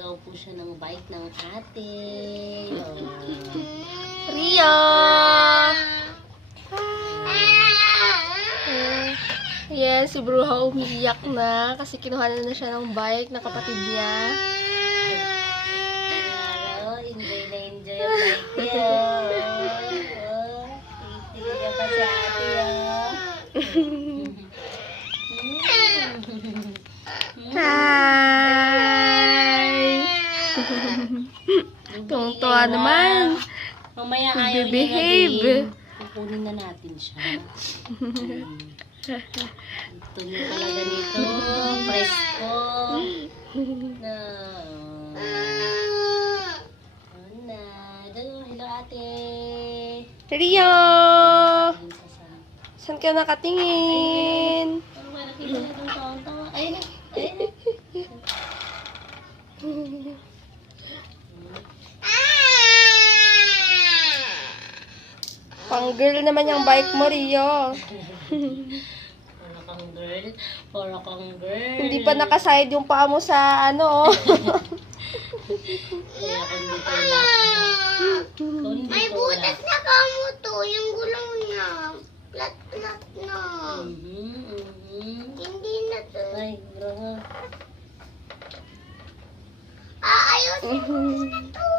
Nagagaw po siya ng bike ng ate. Rio! Yes, si Bruja umiiyak na kasi kinuha na siya ng bike na kapatid niya. Enjoy na enjoy ang bike niya. Titigil niya pa si ate. Hi! Tuwang-tuwa naman. Mamaya ayaw niya na Behave. din. Kukunin na natin siya. Ito niyo talaga nito. Presko. Na. Na. Hello ate. Rio! Saan ka nakatingin? Ano ba nakita na itong tawa-tawa? Ayun na. Ayun na. Pang girl naman yung bike mo, Rio. Para kang girl. Para kang girl. Hindi pa nakaside yung paa mo sa ano, oh. Kaya kundi pa lang. May butas na kamo to, yung gulong niya. Plat-plat na. Hindi na to. Ay, grabe. Aayusin ko muna to.